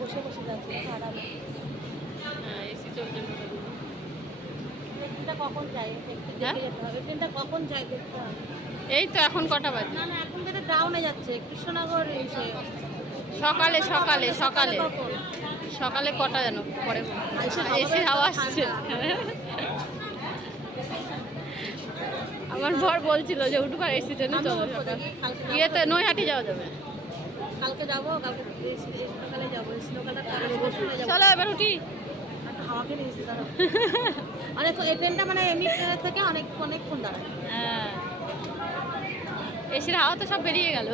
বসে বসে যাচ্ছে আরামে। হ্যাঁ, এসি চলছে। ট্রেনটা কখন যায় দেখতে যেতে হবে, ট্রেনটা কখন যায় দেখতে হবে। এই তো এখন কটা বাজে? না না, এখন থেকে ডাউনে যাচ্ছে কৃষ্ণনগর এসে। সকালে সকালে সকালে কখন? সকালে কটা যেন পরে এসির হাওয়া আসছে। আমার বর বলছিল যে উঠবার এসি ট্রেনে চলো ইয়েতে নৈহাটি যাওয়া যাবে। কালকে যাবো, কালকে সকালে যাবো, লোকালটা চলো এবার উঠি। হাওয়াকে নিয়েছি তারা অনেক, এই ট্রেনটা মানে এমনি ট্রেনের থেকে অনেকক্ষণ দাঁড়ায়। হ্যাঁ, এসির হাওয়া তো সব বেরিয়ে গেল।